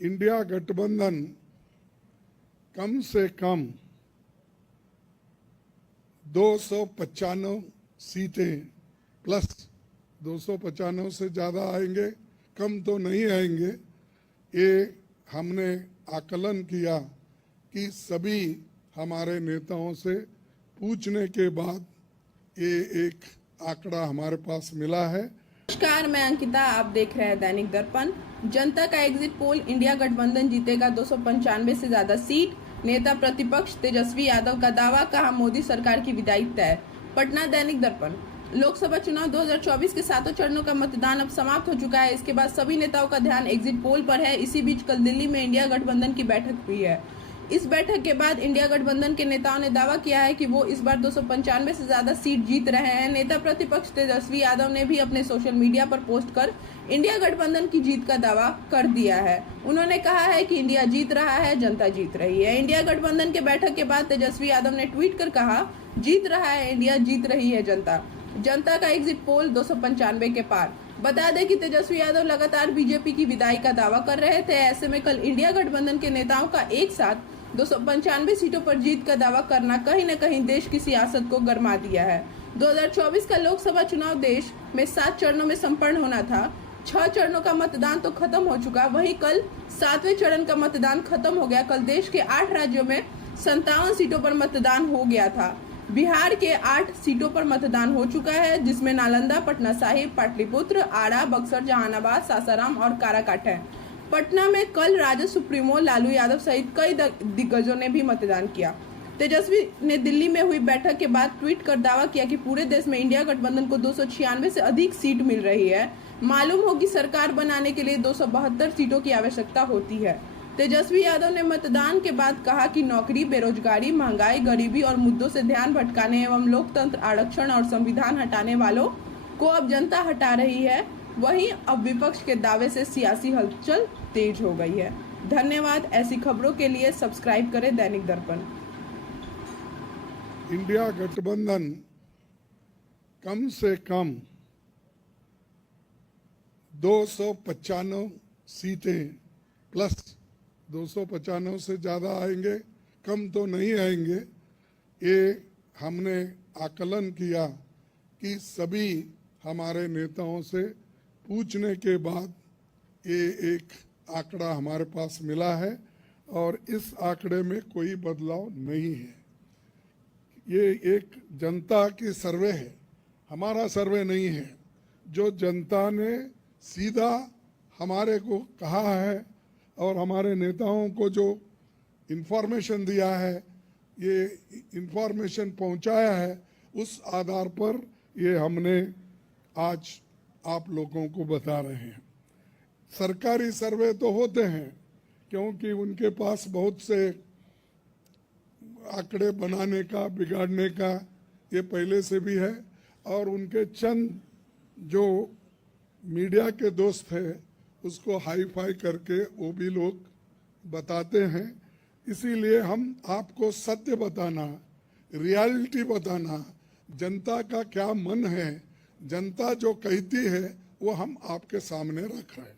India गठबंधन कम से कम 295 सीटें प्लस 295 से ज़्यादा आएंगे, कम तो नहीं आएंगे। ये हमने आकलन किया कि सभी हमारे नेताओं से पूछने के बाद ये एक आंकड़ा हमारे पास मिला है। नमस्कार, मैं अंकिता, आप देख रहे हैं दैनिक दर्पण। जनता का एग्जिट पोल, इंडिया गठबंधन जीतेगा 295 से ज्यादा सीट। नेता प्रतिपक्ष तेजस्वी यादव का दावा, कहा मोदी सरकार की विदाई तय। पटना, दैनिक दर्पण। लोकसभा चुनाव 2024 के 7 चरणों का मतदान अब समाप्त हो चुका है। इसके बाद सभी नेताओं का ध्यान एग्जिट पोल पर है। इसी बीच कल दिल्ली में इंडिया गठबंधन की बैठक हुई है। इस बैठक के बाद इंडिया गठबंधन के नेताओं ने दावा किया है कि वो इस बार 295 से ज्यादा सीट जीत रहे हैं। नेता प्रतिपक्ष तेजस्वी यादव ने भी अपने सोशल मीडिया पर पोस्ट कर इंडिया गठबंधन की जीत का दावा कर दिया है। उन्होंने कहा है कि इंडिया जीत रहा है, जनता जीत रही है। इंडिया गठबंधन के बैठक के बाद तेजस्वी यादव ने ट्वीट कर कहा, जीत रहा है इंडिया, जीत रही है जनता। जनता का एग्जिट पोल 295 के पार। बता दें कि तेजस्वी यादव लगातार बीजेपी की विदाई का दावा कर रहे थे। ऐसे में कल इंडिया गठबंधन के नेताओं का एक साथ 295 सीटों पर जीत का दावा करना कहीं न कहीं देश की सियासत को गरमा दिया है। 2024 का लोकसभा चुनाव देश में 7 चरणों में संपन्न होना था। 6 चरणों का मतदान तो खत्म हो चुका, वहीं कल 7वें चरण का मतदान खत्म हो गया। कल देश के 8 राज्यों में 57 सीटों पर मतदान हो गया था। बिहार के 8 सीटों पर मतदान हो चुका है, जिसमें नालंदा, पटना साहिब, पाटलिपुत्र, आरा, बक्सर, जहानाबाद, सासाराम और काराकाट है। पटना में कल राजद सुप्रीमो लालू यादव सहित कई दिग्गजों ने भी मतदान किया। तेजस्वी ने दिल्ली में हुई बैठक के बाद ट्वीट कर दावा किया कि पूरे देश में इंडिया गठबंधन को 296 से अधिक सीट मिल रही है। मालूम हो कि सरकार बनाने के लिए 272 सीटों की आवश्यकता होती है। तेजस्वी यादव ने मतदान के बाद कहा कि नौकरी, बेरोजगारी, महंगाई, गरीबी और मुद्दों से ध्यान भटकाने एवं लोकतंत्र, आरक्षण और संविधान हटाने वालों को अब जनता हटा रही है। वहीं अब विपक्ष के दावे से सियासी हलचल तेज हो गई है। धन्यवाद। ऐसी खबरों के लिए सब्सक्राइब करें दैनिक दर्पण। इंडिया गठबंधन कम से कम 295 सीटें प्लस 295 से ज़्यादा आएंगे, कम तो नहीं आएंगे। ये हमने आकलन किया कि सभी हमारे नेताओं से पूछने के बाद ये एक आंकड़ा हमारे पास मिला है और इस आंकड़े में कोई बदलाव नहीं है। ये एक जनता की सर्वे है, हमारा सर्वे नहीं है। जो जनता ने सीधा हमारे को कहा है और हमारे नेताओं को जो इन्फॉर्मेशन दिया है, ये इन्फॉर्मेशन पहुंचाया है, उस आधार पर ये हमने आज आप लोगों को बता रहे हैं। सरकारी सर्वे तो होते हैं क्योंकि उनके पास बहुत से आंकड़े बनाने का, बिगाड़ने का ये पहले से भी है और उनके चंद जो मीडिया के दोस्त हैं उसको हाई फाई करके वो भी लोग बताते हैं। इसीलिए हम आपको सत्य बताना, रियलिटी बताना, जनता का क्या मन है, जनता जो कहती है वो हम आपके सामने रख रहे हैं।